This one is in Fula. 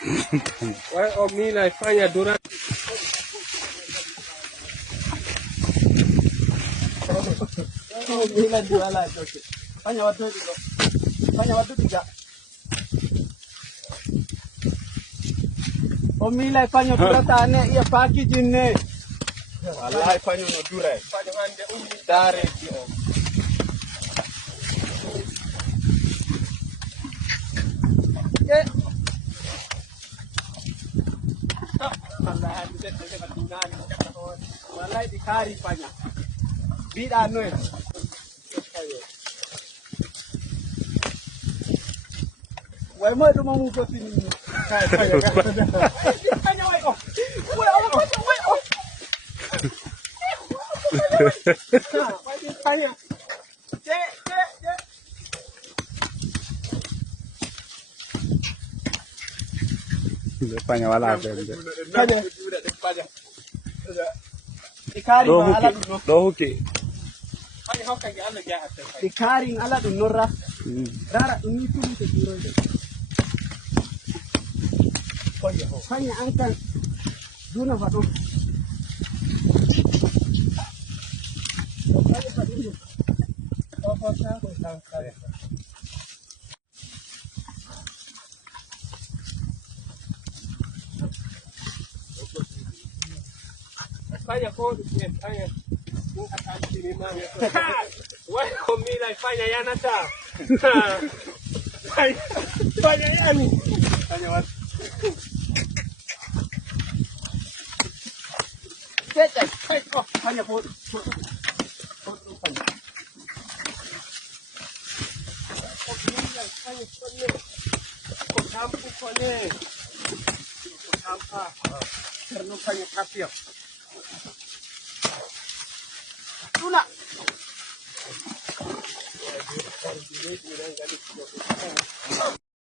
Why Omila ifanya durante Omila juala chote. Fanya watu tiga. Omila ifanya durata ane iya paki jinne. Wallahi ifanya no dura. fanya hande Dare. Wallahi dikari fanya. Bida noe. Wai mo du mamu ko tin. Fanya wai oh. Wai oh wai oh. Fanya. Je. Fanya wala bende. Fanya. Dikari ala Do huki. fanya hawka ga Allah ya hatta dikari ala dun norra. Rara ini tulu te duro. Fanya angkan duna fado. fanya kodu fanya ukatantini mama why Omila ifanya yana ta fanya yani Fanya wat. Sete, fanya po. Omila ifanya kone kotampu kone kotampa Terno fanya kapio. Tuna.